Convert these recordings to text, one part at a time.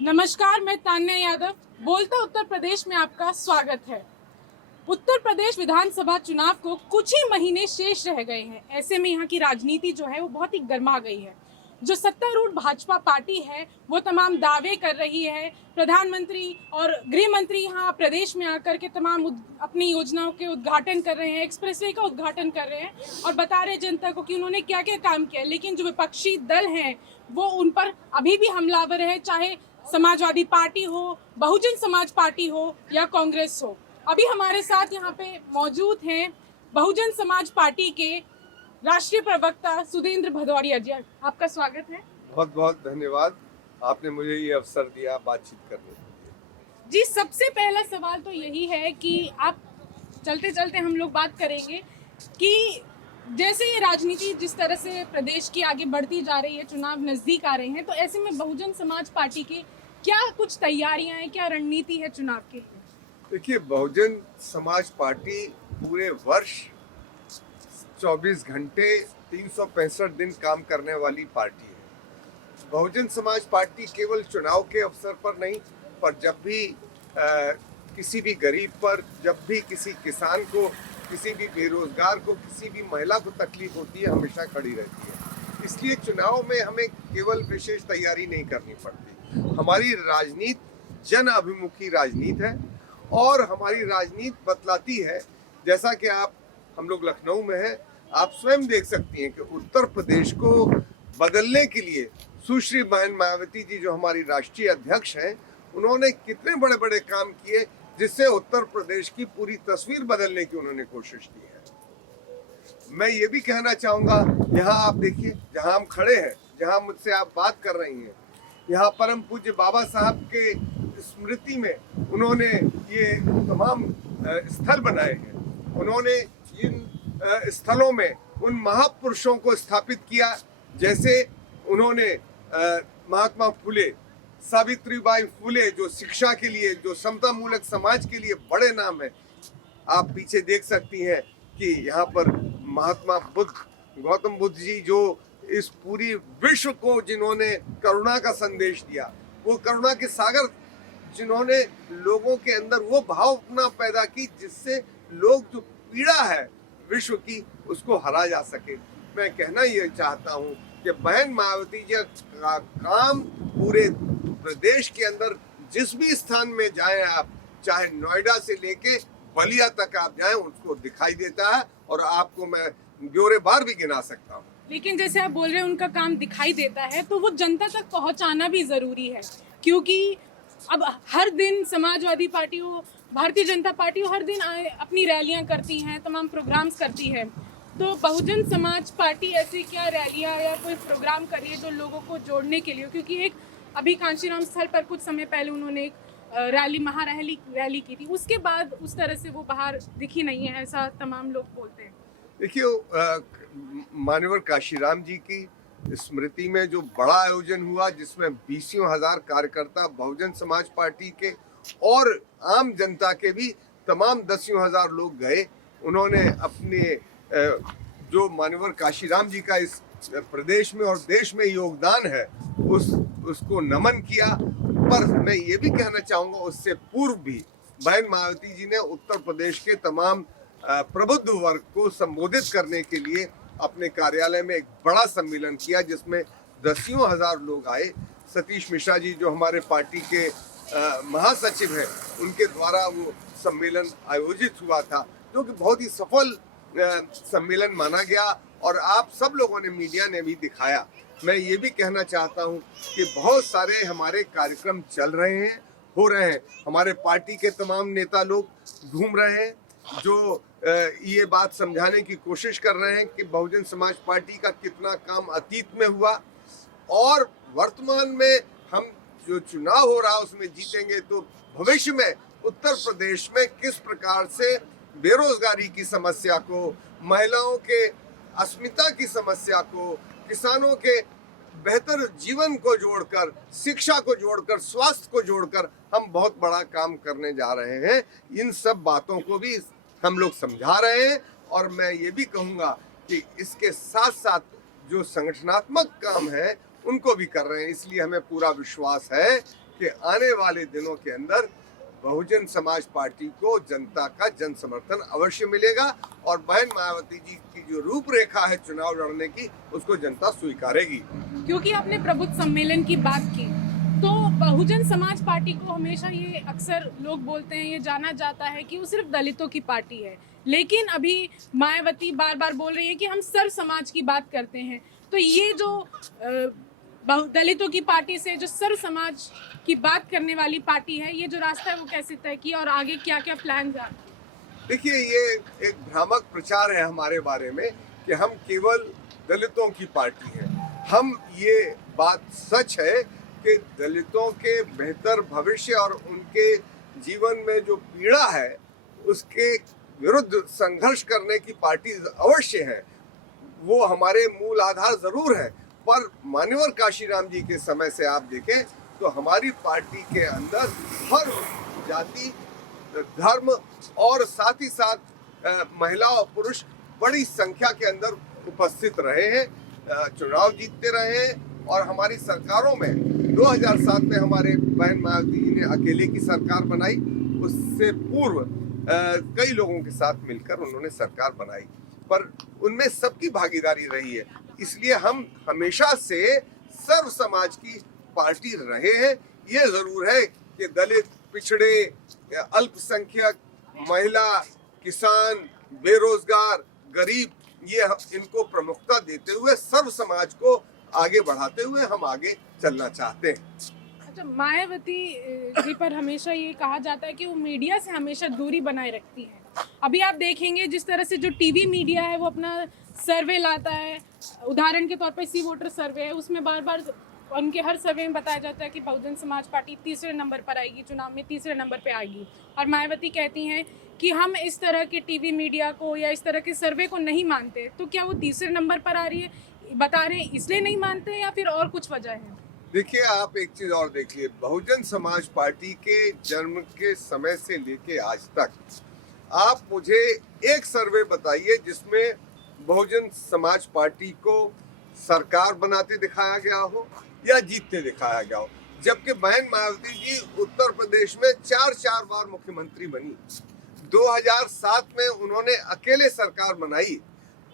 नमस्कार, मैं तान्या यादव बोलता उत्तर प्रदेश में आपका स्वागत है। उत्तर प्रदेश विधानसभा चुनाव को कुछ ही महीने शेष रह गए हैं। ऐसे में यहाँ की राजनीति जो है वो बहुत ही गर्मा गई है। जो सत्तारूढ़ भाजपा पार्टी है वो तमाम दावे कर रही है। प्रधानमंत्री और गृह मंत्री यहाँ प्रदेश में आकर के तमाम अपनी योजनाओं के उद्घाटन कर रहे हैं, एक्सप्रेसवे का उद्घाटन कर रहे हैं और बता रहे जनता को कि उन्होंने क्या क्या काम किया। लेकिन जो विपक्षी दल हैं वो उन पर अभी भी हमलावर है, चाहे समाजवादी पार्टी हो, बहुजन समाज पार्टी हो या कांग्रेस हो। अभी हमारे साथ यहाँ पे मौजूद हैं बहुजन समाज पार्टी के राष्ट्रीय प्रवक्ता सुदेंद्र भदौरिया जी। आपका स्वागत है। बहुत बहुत धन्यवाद, आपने मुझे ये अवसर दिया बातचीत करने के लिए। जी, सबसे पहला सवाल तो यही है कि आप चलते चलते हम लोग बात करेंगे कि जैसे ये राजनीति जिस तरह से प्रदेश की आगे बढ़ती जा रही है, चुनाव नजदीक आ रहे हैं, तो ऐसे में बहुजन समाज पार्टी की क्या कुछ तैयारियां हैं, क्या रणनीति है चुनाव के लिए? देखिए, बहुजन समाज पार्टी पूरे वर्ष 24 घंटे 365 दिन काम करने वाली पार्टी है। बहुजन समाज पार्टी केवल चुनाव के अवसर पर नहीं, पर जब भी किसी भी गरीब पर, जब भी किसी किसान को, किसी भी बेरोजगार को, किसी भी महिला को तकलीफ होती है, हमेशा खड़ी रहती है। इसलिए चुनाव में हमें केवल विशेष तैयारी नहीं करनी पड़ती। हमारी राजनीति जन अभिमुखी राजनीति है और हमारी राजनीति बतलाती है, जैसा कि हम लोग लखनऊ में हैं, आप स्वयं देख सकती हैं कि उत्तर प्रदेश को बदलने के लिए सुश्री बहन मायावती जी, जो हमारी राष्ट्रीय अध्यक्ष हैं, उन्होंने कितने बड़े बड़े काम किए, जिससे उत्तर प्रदेश की पूरी तस्वीर बदलने की उन्होंने कोशिश की है। मैं ये भी कहना चाहूँगा, यहाँ आप देखिए, जहाँ हम खड़े हैं, जहाँ मुझसे आप बात कर रही हैं, यहाँ परम पूज्य बाबा साहब के स्मृति में उन्होंने ये तमाम स्थल बनाए हैं। उन्होंने इन स्थलों में उन महापुरुषों को स्थापित किया, जैसे उन्होंने महात्मा फुले, सावित्रीबाई फुले, जो शिक्षा के लिए, जो समता मूलक समाज के लिए बड़े नाम है। आप पीछे देख सकती हैं कि यहाँ पर महात्मा बुद्ध, गौतम बुद्ध जी, जो इस पूरी विश्व को जिन्होंने करुणा का संदेश दिया, वो करुणा के सागर, जिन्होंने लोगों के अंदर वो भावना पैदा की जिससे लोग, जो पीड़ा है विश्व की, उसको हरा जा सके। मैं कहना ये चाहता हूँ कि बहन मायावती जी का काम पूरे प्रदेश के अंदर जिस भी स्थान में जाएं आप, चाहे नोएडा से लेके बलिया तक आप जाएं, उसको दिखाई देता है और आपको मैं ब्यौरेवार भी गिना सकता हूँ। लेकिन जैसे आप बोल रहे हैं उनका काम दिखाई देता है, तो वो जनता तक पहुंचाना भी जरूरी है, क्योंकि अब हर दिन समाजवादी पार्टी हो, भारतीय जनता पार्टी हो, हर दिन अपनी रैलियां करती हैं, तमाम प्रोग्राम्स करती है। तो बहुजन समाज पार्टी ऐसी क्या रैलियां या कोई प्रोग्राम कर रही है जो लोगों को जोड़ने के लिए? क्योंकि एक अभी कांशीराम स्थल पर कुछ समय पहले उन्होंने एक रैली की थी, उसके बाद उस तरह से वो बाहर दिखी नहीं है, ऐसा तमाम लोग बोलते हैं। देखिए, मान्यवर काशीराम जी की स्मृति में जो बड़ा आयोजन हुआ, जिसमें 20,000 कार्यकर्ता बहुजन समाज पार्टी के और आम जनता के भी तमाम 10,000 लोग गए। उन्होंने अपने जो मान्यवर काशीराम जी का इस प्रदेश में और देश में योगदान है, उसको नमन किया। पर मैं ये भी कहना चाहूँगा, उससे पूर्व भी बहन मायावती जी ने उत्तर प्रदेश के तमाम प्रबुद्ध वर्ग को संबोधित करने के लिए अपने कार्यालय में एक बड़ा सम्मेलन किया, जिसमें 10,000 लोग आए। सतीश मिश्रा जी, जो हमारे पार्टी के महासचिव हैं, उनके द्वारा वो सम्मेलन आयोजित हुआ था, जो कि बहुत ही सफल सम्मेलन माना गया और आप सब लोगों ने, मीडिया ने भी दिखाया। मैं ये भी कहना चाहता हूँ कि बहुत सारे हमारे कार्यक्रम चल रहे हैं, हो रहे हैं। हमारे पार्टी के तमाम नेता लोग घूम रहे हैं, जो ये बात समझाने की कोशिश कर रहे हैं कि बहुजन समाज पार्टी का कितना काम अतीत में हुआ और वर्तमान में हम जो चुनाव हो रहा है उसमें जीतेंगे, तो भविष्य में उत्तर प्रदेश में किस प्रकार से बेरोजगारी की समस्या को, महिलाओं के अस्मिता की समस्या को, किसानों के बेहतर जीवन को जोड़कर, शिक्षा को जोड़कर, स्वास्थ्य को जोड़कर हम बहुत बड़ा काम करने जा रहे हैं। इन सब बातों को भी हम लोग समझा रहे हैं और मैं ये भी कहूँगा कि इसके साथ साथ जो संगठनात्मक काम है उनको भी कर रहे हैं। इसलिए हमें पूरा विश्वास है कि आने वाले दिनों के अंदर बहुजन समाज पार्टी को जनता का जन समर्थन अवश्य मिलेगा और बहन मायावती जी की जो रूपरेखा है चुनाव लड़ने की उसको जनता स्वीकारेगी। क्योंकि आपने प्रबुद्ध सम्मेलन की बात की, तो बहुजन समाज पार्टी को हमेशा ये अक्सर लोग बोलते हैं, ये जाना जाता है कि वो सिर्फ दलितों की पार्टी है, लेकिन अभी मायावती बार बार बोल रही है कि हम सर्व समाज की बात करते हैं। तो ये जो दलितों की पार्टी से जो सर्व समाज की बात करने वाली पार्टी है, ये जो रास्ता है वो कैसे तय किया और आगे क्या क्या प्लान है? देखिए, ये एक भ्रामक प्रचार है हमारे बारे में कि हम केवल दलितों की पार्टी हैं। हम ये बात सच है कि दलितों के बेहतर भविष्य और उनके जीवन में जो पीड़ा है उसके विरुद्ध संघर्ष करने की पार्टी अवश्य है। वो हमारे मूल आधार जरूर है, पर मान्यवर काशीराम जी के समय से आप देखें तो हमारी पार्टी के अंदर हर जाति, धर्म और साथ ही साथ महिला और पुरुष बड़ी संख्या के अंदर उपस्थित रहे हैं, चुनाव जीतते रहे हैं और हमारी सरकारों में 2007 में हमारे बहन मायावती जी ने अकेले की सरकार बनाई। उससे पूर्व कई लोगों के साथ मिलकर उन्होंने सरकार बनाई, पर उनमें सबकी भागीदारी रही है। इसलिए हम हमेशा से सर्व समाज की पार्टी रहे हैं। ये जरूर है कि दलित, पिछड़े, अल्पसंख्यक, महिला, किसान, बेरोजगार, गरीब, ये इनको प्रमुखता देते हुए सर्व समाज को आगे बढ़ाते हुए हम आगे चलना चाहते हैं। अच्छा, मायावती जी पर हमेशा ये कहा जाता है कि वो मीडिया से हमेशा दूरी बनाए रखती हैं। अभी आप देखेंगे जिस तरह से जो टीवी मीडिया है वो अपना सर्वे लाता है, उदाहरण के तौर पर सी वोटर सर्वे है, उसमें बार बार उनके हर सर्वे में बताया जाता है कि बहुजन समाज पार्टी तीसरे नंबर पर आएगी, चुनाव में तीसरे नंबर पे आएगी। और मायावती कहती हैं कि हम इस तरह के टीवी मीडिया को या इस तरह के सर्वे को नहीं मानते। तो क्या वो तीसरे नंबर पर आ रही है, बता रहे हैं इसलिए नहीं मानते या फिर और कुछ वजह है? देखिए, आप एक चीज और देखिए, बहुजन समाज पार्टी के जन्म के समय से लेके आज तक आप मुझे एक सर्वे बताइए जिसमें बहुजन समाज पार्टी को सरकार बनाते दिखाया गया हो या जीतते दिखाया गया हो। जबकि बहन मायावती जी उत्तर प्रदेश में 4 बार मुख्यमंत्री बनी। 2007 में उन्होंने अकेले सरकार बनाई,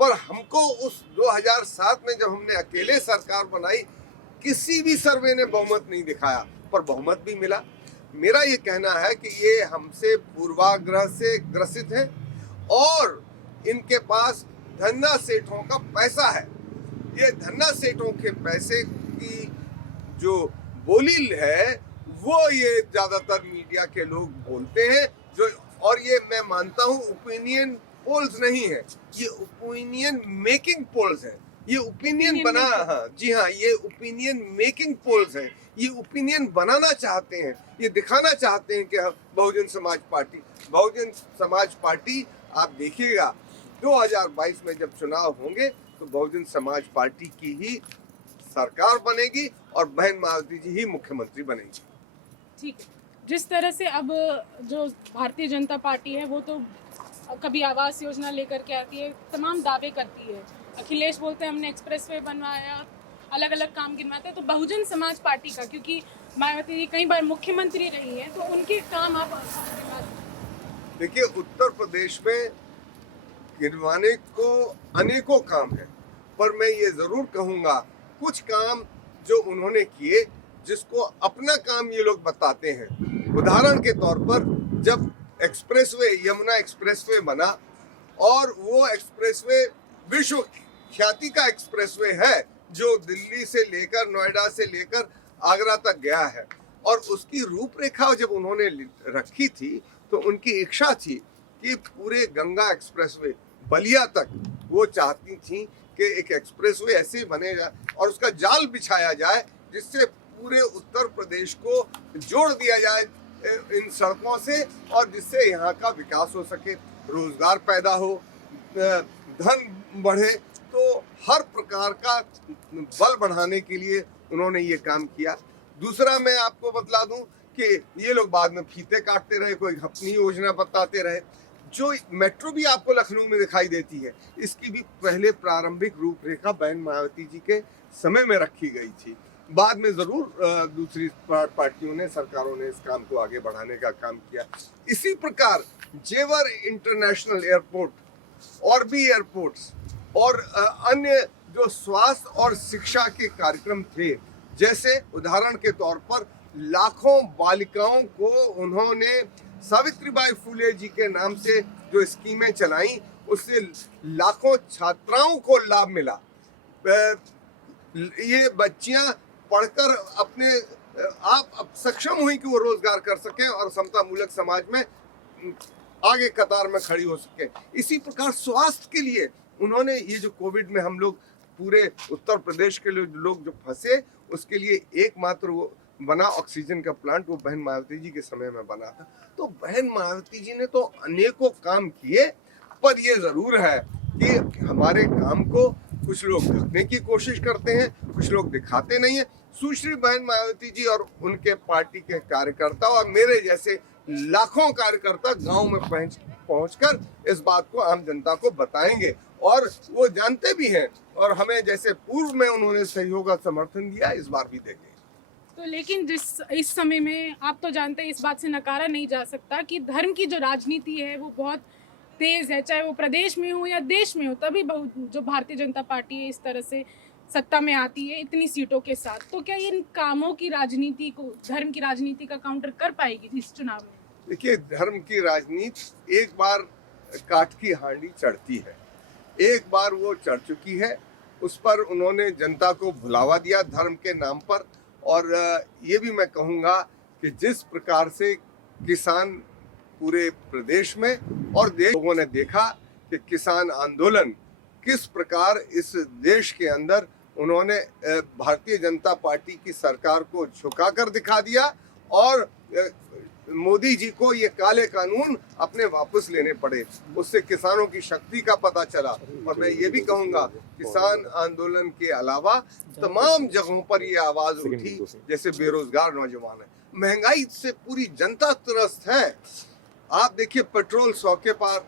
पर हमको उस 2007 में जब हमने अकेले सरकार बनाई किसी भी सर्वे ने बहुमत नहीं दिखाया, पर बहुमत भी मिला। मेरा ये कहना है कि ये हमसे पूर्वाग्रह से ग्रसित है और इनके पास धन्ना सेठों का पैसा है। ये धन्ना सेठों के पैसे की जो बोली है वो ये ज्यादातर मीडिया के लोग बोलते हैं, जो और ये मैं मानता हूँ ओपिनियन पोल्स नहीं है, ये ओपिनियन मेकिंग पोल्स है। ये ओपिनियन बना, हाँ जी हाँ, ये ओपिनियन मेकिंग पोल्स है। ये ओपिनियन बनाना चाहते हैं, ये दिखाना चाहते हैं कि बहुजन समाज पार्टी आप देखिएगा 2022 में जब चुनाव होंगे तो बहुजन समाज पार्टी की ही सरकार बनेगी और बहन मायावती जी ही मुख्यमंत्री बनेगी। ठीक है, जिस तरह से अब जो भारतीय जनता पार्टी है वो तो कभी आवास योजना लेकर के आती है, तमाम दावे करती है। अखिलेश बोलते हैं हमने एक्सप्रेसवे बनवाया, अलग अलग काम गिनवाते हैं। तो बहुजन समाज पार्टी का, क्योंकि मायावती जी कई बार मुख्यमंत्री रही हैं, तो उनके काम आप देखिए, उत्तर प्रदेश में गिनवाने को अनेकों काम है, पर मैं ये जरूर कहूँगा कुछ काम जो उन्होंने किए जिसको अपना काम ये लोग बताते हैं। उदाहरण के तौर पर जब एक्सप्रेसवे, यमुना एक्सप्रेसवे बना और वो एक्सप्रेसवे विश्व ख्याति का एक्सप्रेसवे है जो दिल्ली से लेकर, नोएडा से लेकर आगरा तक गया है, और उसकी रूपरेखा जब उन्होंने रखी थी तो उनकी इच्छा थी कि पूरे गंगा एक्सप्रेसवे बलिया तक वो चाहती थी कि एक एक्सप्रेसवे ऐसे बनेगा और उसका जाल बिछाया जाए जिससे पूरे उत्तर प्रदेश को जोड़ दिया जाए इन सड़कों से और जिससे यहाँ का विकास हो सके, रोजगार पैदा हो, धन बढ़े। तो हर प्रकार का बल बढ़ाने के लिए उन्होंने ये काम किया। दूसरा मैं आपको बतला दूं कि ये लोग बाद में फीते काटते रहे, कोई अपनी योजना बताते रहे। जो मेट्रो भी आपको लखनऊ में दिखाई देती है, इसकी भी पहले प्रारंभिक रूपरेखा बहन मायावती जी के समय में रखी गई थी। बाद में जरूर दूसरी पार्टियों ने, सरकारों ने इस काम को आगे बढ़ाने का काम किया। इसी प्रकार जेवर इंटरनेशनल एयरपोर्ट और भी एयरपोर्ट्स और अन्य जो स्वास्थ्य और शिक्षा के कार्यक्रम थे, जैसे उदाहरण के तौर पर लाखों बालिकाओं को उन्होंने सावित्रीबाई फुले जी के नाम से जो स्कीमें चलाई, उससे लाखों छात्राओं को लाभ मिला। ये बच्चियां पढ़कर अपने आप सक्षम हुई कि वो रोजगार कर सकें और समता मूलक समाज में आगे कतार में खड़ी हो सके। इसी प्रकार स्वास्थ्य के लिए उन्होंने, ये जो कोविड में हम लोग पूरे उत्तर प्रदेश के लोग जो फंसे, उसके लिए एकमात्र वो बना ऑक्सीजन का प्लांट, वो बहन मायावती जी के समय में बना था। तो बहन मायावती जी ने तो अनेकों काम किए, पर ये जरूर है कि हमारे काम को कुछ लोग ढकने की कोशिश करते हैं, कुछ लोग दिखाते नहीं है। सुश्री बहन मायावती जी और उनके पार्टी के कार्यकर्ता और मेरे जैसे लाखों कार्यकर्ता गांव में पहुंचकर इस बात को आम जनता को बताएंगे, और वो जानते भी हैं, और हमें जैसे पूर्व में उन्होंने सहयोग और समर्थन दिया, इस बार भी देंगे। तो लेकिन इस समय में आप तो जानते हैं, इस बात से नकारा नहीं जा सकता कि धर्म की जो राजनीति है वो बहुत तेज है, चाहे वो प्रदेश में हो या देश में हो। तभी जो भारतीय जनता पार्टी है इस तरह से सत्ता में आती है इतनी सीटों के साथ। तो क्या इन कामों की राजनीति को, धर्म की राजनीति का काउंटर कर पाएगी इस चुनाव में? देखिए, धर्म की राजनीति एक बार काठ की हांडी चढ़ती है, एक बार वो चढ़ चुकी है, उस पर उन्होंने जनता को भुलावा दिया धर्म के नाम पर। और ये भी मैं कहूँगा कि जिस प्रकार से किसान पूरे प्रदेश में और देश लोगों ने देखा कि किसान आंदोलन किस प्रकार इस देश के अंदर उन्होंने भारतीय जनता पार्टी की सरकार को झुकाकर दिखा दिया, और मोदी जी को ये काले कानून अपने वापस लेने पड़े। उससे किसानों की शक्ति का पता चला। और मैं ये भी कहूँगा, किसान आंदोलन के अलावा तमाम जगहों पर ये आवाज उठी, जैसे बेरोजगार नौजवान है, महंगाई से पूरी जनता त्रस्त है। आप देखिए, पेट्रोल 100 के पार,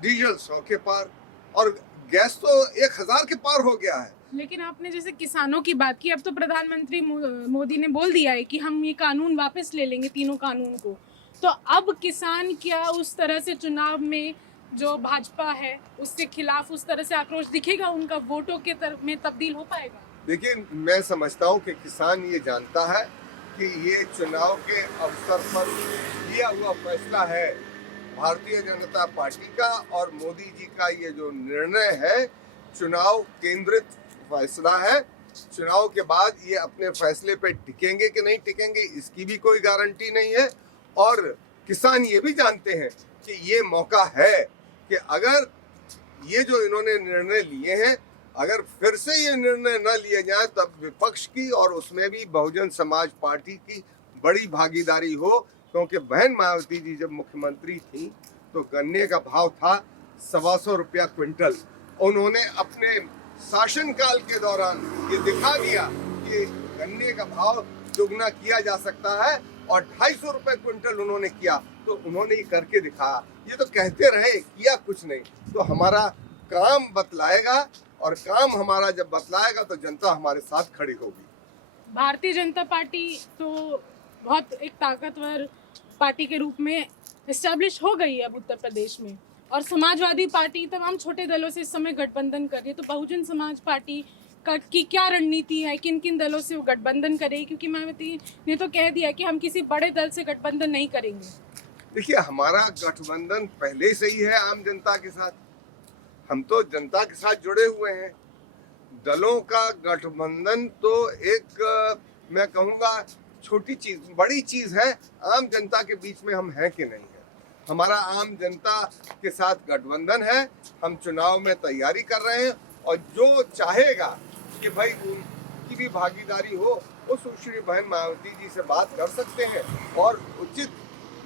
डीजल 100 के पार, और गैस तो 1000 के पार हो गया है। लेकिन आपने जैसे किसानों की बात की, अब तो प्रधानमंत्री मोदी ने बोल दिया है कि हम ये कानून वापस ले लेंगे, तीनों कानून को। तो अब किसान क्या उस तरह से चुनाव में जो भाजपा है उसके खिलाफ उस तरह से आक्रोश दिखेगा, उनका वोटों के में तब्दील हो पाएगा? देखिए, मैं समझता हूँ कि किसान ये जानता है कि ये चुनाव के अवसर पर लिया हुआ फैसला है भारतीय जनता पार्टी का, और मोदी जी का ये जो निर्णय है चुनाव केंद्रित फैसला है। चुनाव के बाद ये अपने फैसले पे टिकेंगे कि नहीं टिकेंगे, इसकी भी कोई गारंटी नहीं है। और किसान ये भी जानते हैं कि ये मौका है कि अगर ये जो इन्होंने निर्णय लिए हैं, अगर फिर से ये निर्णय न लिए जाए, तब विपक्ष की और उसमें भी बहुजन समाज पार्टी की बड़ी भागीदारी हो। क्योंकि बहन मायावती जी जब मुख्यमंत्री थी तो गन्ने का भाव था 125 रुपया क्विंटल। उन्होंने अपने शासनकाल के दौरान ये दिखा दिया कि गन्ने का भाव दुगना किया जा सकता है, और 250 रुपए क्विंटल उन्होंने किया। तो उन्होंने ये करके दिखाया। ये तो कहते रहे, किया कुछ नहीं। तो हमारा काम बतलाएगा, और काम हमारा जब बतलाएगा तो जनता हमारे साथ खड़ी होगी। भारतीय जनता पार्टी तो बहुत एक ताकतवर पार्टी के रूप में एस्टैब्लिश हो गई है अब उत्तर प्रदेश में, और समाजवादी पार्टी तमाम छोटे दलों से इस समय गठबंधन कर रही है। तो बहुजन समाज पार्टी की क्या रणनीति है, किन किन दलों से वो गठबंधन करेगी? क्योंकि मायावती ने तो कह दिया कि हम किसी बड़े दल से गठबंधन नहीं करेंगे। देखिए, हमारा गठबंधन पहले से ही है आम जनता के साथ। हम तो जनता के साथ जुड़े हुए हैं। दलों का गठबंधन तो एक मैं कहूँगा छोटी चीज, बड़ी चीज है। आम जनता के बीच में हम हैं कि नहीं है। हमारा आम जनता के साथ गठबंधन है। हम चुनाव में तैयारी कर रहे हैं, और जो चाहेगा कि भाई उनकी भी भागीदारी हो, वो सुश्री बहन मायावती जी से बात कर सकते हैं, और उचित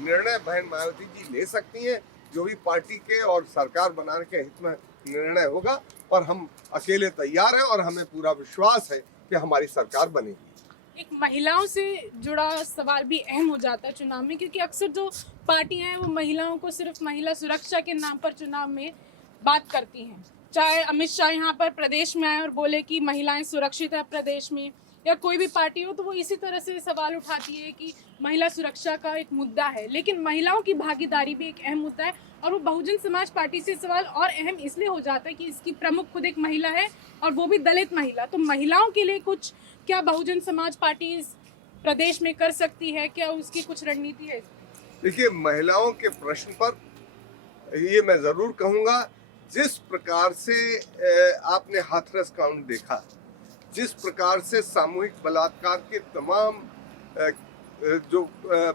निर्णय बहन मायावती जी ले सकती हैं। जो भी पार्टी के और सरकार बनाने के हित में निर्णय होगा, और हम अकेले तैयार हैं, और हमें पूरा विश्वास है कि हमारी सरकार बनेगी। एक महिलाओं से जुड़ा सवाल भी अहम हो जाता है चुनाव में, क्योंकि अक्सर जो पार्टियां हैं वो महिलाओं को सिर्फ महिला सुरक्षा के नाम पर चुनाव में बात करती हैं। चाहे अमित शाह यहाँ पर प्रदेश में आए और बोले कि महिलाएं सुरक्षित है प्रदेश में, या कोई भी पार्टी हो तो वो इसी तरह से सवाल उठाती है कि महिला सुरक्षा का एक मुद्दा है, लेकिन महिलाओं की भागीदारी भी एक अहम मुद्दा है। और वो बहुजन समाज पार्टी से सवाल और अहम इसलिए हो जाता है कि इसकी प्रमुख खुद एक महिला है और वो भी दलित महिला। तो महिलाओं के लिए कुछ क्या बहुजन समाज पार्टी इस प्रदेश में कर सकती है, क्या उसकी कुछ रणनीति है? देखिए, महिलाओं के प्रश्न पर ये मैं जरूर कहूंगा, जिस प्रकार से आपने हाथरस कांड देखा, जिस प्रकार से सामूहिक बलात्कार के तमाम जो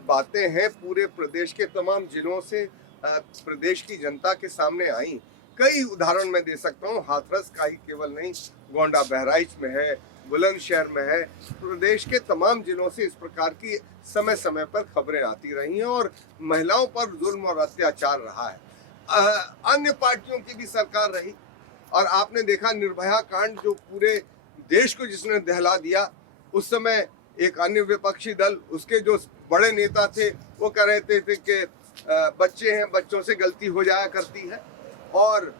बातें हैं पूरे प्रदेश के तमाम जिलों से प्रदेश की जनता के सामने आई, कई उदाहरण मैं दे सकता हूँ। हाथरस का ही केवल नहीं, गोंडा बहराइच में है, बुलंदशहर में है, प्रदेश के तमाम जिलों से इस प्रकार की समय समय पर खबरें आती रही हैं और महिलाओं पर जुल्म और अत्याचार रहा है। अन्य पार्टियों की भी सरकार रही और आपने देखा निर्भया कांड जो पूरे देश को जिसने दहला दिया, उस समय एक अन्य विपक्षी दल, उसके जो बड़े नेता थे, वो कह रहे थे कि बच्चे हैं, बच्चों से गलती हो जाया करती है। और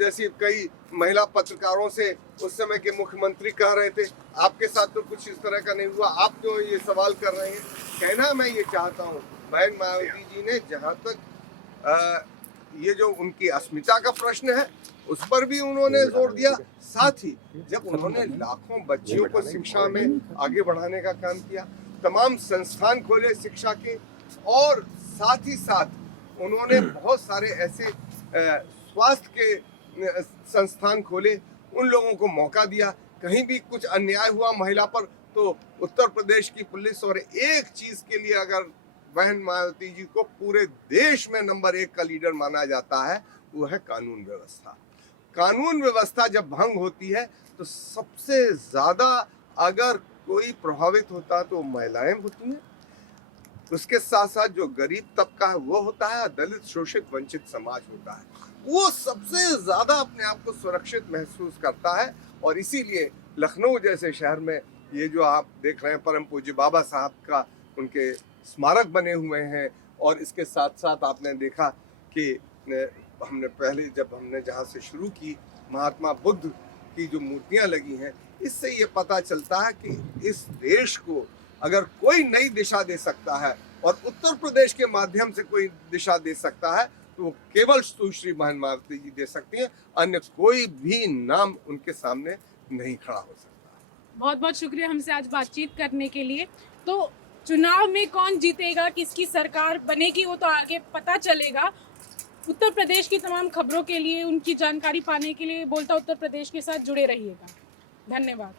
जैसे कई महिला पत्रकारों से उस समय के मुख्यमंत्री कह रहे थे, आपके साथ तो कुछ इस तरह का नहीं हुआ, आप क्यों ये सवाल कर रहे हैं। कहना मैं ये चाहता हूँ, बहन मायावती जी ने जहाँ तक ये जो उनकी अस्मिता का प्रश्न है उस पर भी उन्होंने जोर दिया, साथ ही जब उन्होंने लाखों बच्चियों को शिक्षा में आगे बढ़ाने का काम किया, तमाम संस्थान खोले शिक्षा के, और साथ ही साथ उन्होंने बहुत सारे ऐसे स्वास्थ्य के संस्थान खोले, उन लोगों को मौका दिया। कहीं भी कुछ अन्याय हुआ महिला पर तो उत्तर प्रदेश की पुलिस, और एक चीज के लिए अगर बहन मायावती जी को पूरे देश में नंबर 1 का लीडर माना जाता है, वो है कानून व्यवस्था। कानून व्यवस्था जब भंग होती है तो सबसे ज्यादा अगर कोई प्रभावित होता है तो महिलाएं होती हैं, उसके साथ साथ जो गरीब तबका है वो होता है, दलित शोषित वंचित समाज होता है, वो सबसे ज्यादा अपने आप को सुरक्षित महसूस करता है। और इसीलिए लखनऊ जैसे शहर में ये जो आप देख रहे हैं परम पूज्य बाबा साहब का उनके स्मारक बने हुए हैं, और इसके साथ साथ आपने देखा कि हमने पहले जब हमने जहाँ से शुरू की महात्मा बुद्ध की जो मूर्तियाँ लगी हैं, इससे ये पता चलता है कि इस देश को अगर कोई नई दिशा दे सकता है और उत्तर प्रदेश के माध्यम से कोई दिशा दे सकता है तो वो केवल सुश्री बहन मायावती जी दे सकती हैं, अन्य कोई भी नाम उनके सामने नहीं खड़ा हो सकता। बहुत बहुत शुक्रिया हमसे आज बातचीत करने के लिए। तो चुनाव में कौन जीतेगा, किसकी सरकार बनेगी, वो तो आगे पता चलेगा। उत्तर प्रदेश की तमाम खबरों के लिए, उनकी जानकारी पाने के लिए बोलता उत्तर प्रदेश के साथ जुड़े रहिएगा। धन्यवाद।